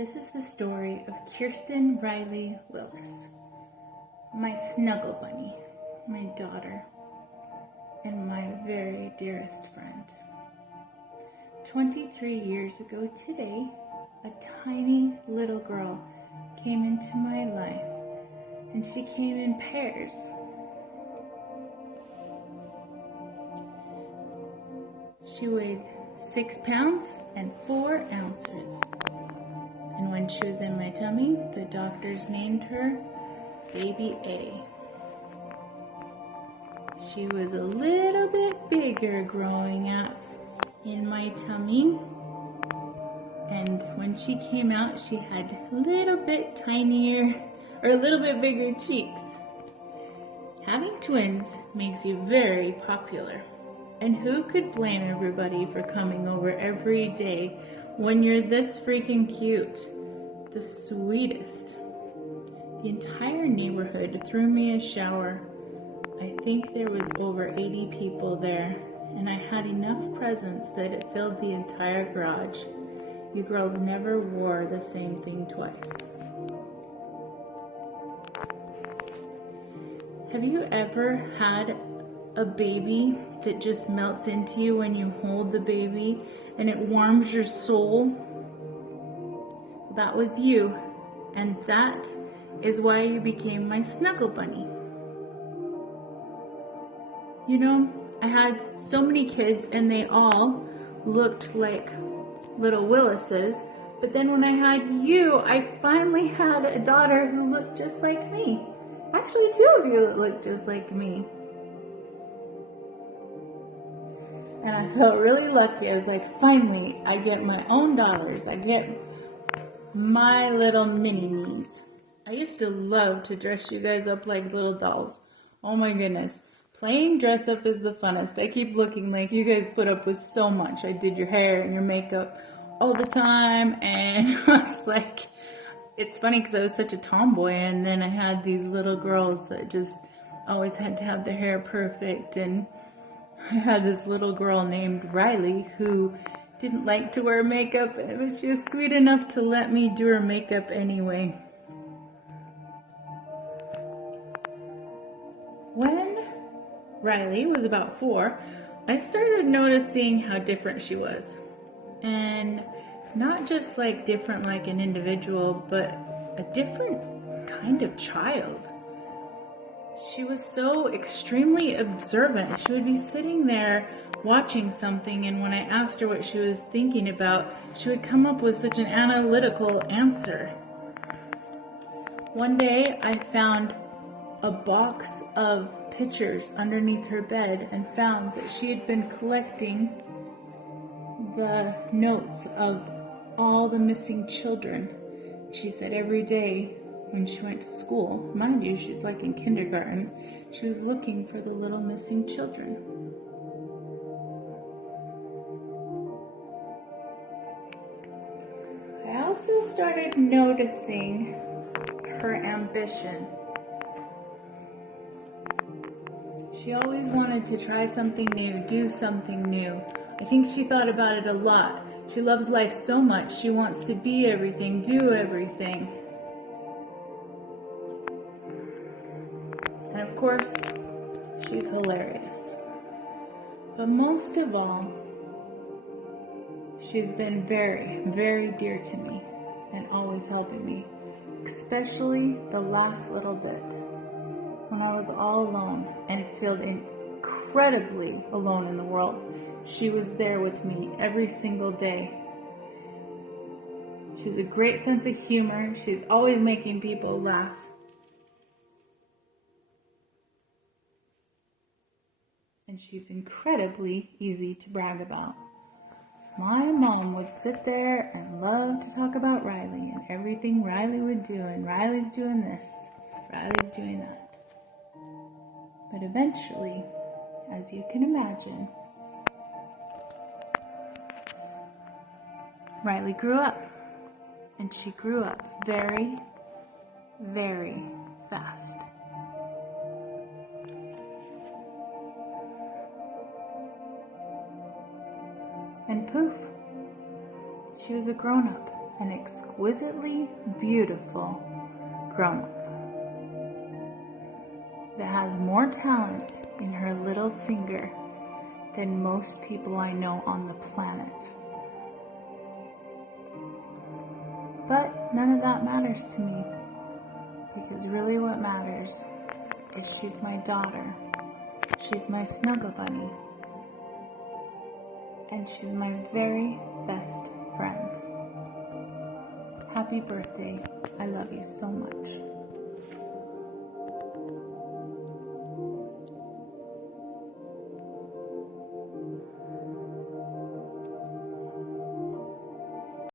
This is the story of Kirsten Riley Willis, my snuggle bunny, my daughter, and my very dearest friend. 23 years ago today, a tiny little girl came into my life, and she came in pairs. She weighed 6 pounds and 4 ounces. And when she was in my tummy, the doctors named her Baby A. She was a little bit bigger growing up in my tummy. And when she came out, she had a little bit tinier, or a little bit bigger cheeks. Having twins makes you very popular. And who could blame everybody for coming over every day when you're this freaking cute? The sweetest. The entire neighborhood threw me a shower. I think there was over 80 people there, and I had enough presents that it filled the entire garage. You girls never wore the same thing twice. Have you ever had a baby that just melts into you when you hold the baby and it warms your soul? That was you, and that is why you became my snuggle bunny. You know, I had so many kids and they all looked like little Willises, but then when I had you, I finally had a daughter who looked just like me. Actually, 2 of you that looked just like me. And I felt really lucky. I was like, finally, I get my own daughters. I get my little mini-me's. I used to love to dress you guys up like little dolls. Oh my goodness. Playing dress up is the funnest. I keep looking like you guys put up with so much. I did your hair and your makeup all the time. And I was like, it's funny because I was such a tomboy. And then I had these little girls that just always had to have their hair perfect. And I had this little girl named Riley who didn't like to wear makeup, but she was sweet enough to let me do her makeup anyway. When Riley was about 4, I started noticing how different she was. And not just like different like an individual, but a different kind of child. She was so extremely observant. She would be sitting there watching something, and when I asked her what she was thinking about, she would come up with such an analytical answer. One day, I found a box of pictures underneath her bed and found that she had been collecting the notes of all the missing children. She said every day when she went to school, mind you, she's like in kindergarten, she was looking for the little missing children. I also started noticing her ambition. She always wanted to try something new, do something new. I think she thought about it a lot. She loves life so much, she wants to be everything, do everything. And of course, she's hilarious. But most of all, she's been very, very dear to me and always helping me, especially the last little bit when I was all alone and felt incredibly alone in the world. She was there with me every single day. She has a great sense of humor. She's always making people laugh. And she's incredibly easy to brag about. My mom would sit there and love to talk about Riley and everything Riley would do, and Riley's doing this, Riley's doing that. But eventually, as you can imagine, Riley grew up, and she grew up very, very fast. And poof, she was a grown-up, an exquisitely beautiful grown-up that has more talent in her little finger than most people I know on the planet. But none of that matters to me, because really what matters is she's my daughter, she's my snuggle bunny, and she's my very best friend. Happy birthday. I love you so much.